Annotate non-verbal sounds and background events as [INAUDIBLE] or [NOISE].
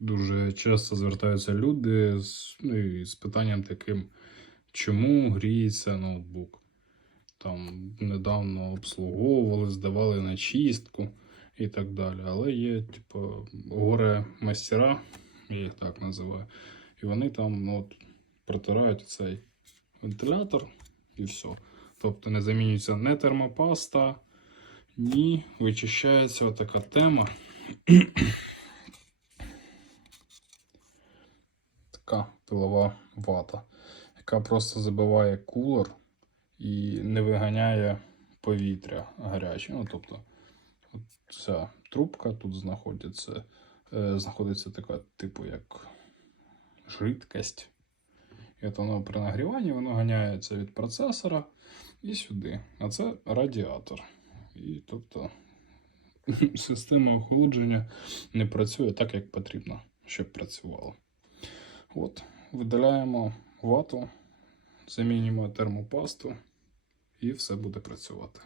Дуже часто звертаються люди з, ну, з питанням таким, чому гріється ноутбук. Там недавно обслуговували, здавали на чистку і так далі. Але є, типу, горе мастера, я їх так називаю, і вони там ну, от, протирають цей вентилятор і все. Тобто не замінюється не термопаста, ні вичищається отака тема. Така пилова вата, яка просто забиває кулер і не виганяє повітря гаряче. Ну, тобто, ця трубка тут знаходиться, е, знаходиться така, типу, як жидкость. І от воно при нагріванні воно ганяється від процесора і сюди. А це радіатор. І тобто [LAUGHS] система охолодження не працює так, як потрібно, щоб працювало. От, видаляємо вату, замінюємо термопасту і все буде працювати.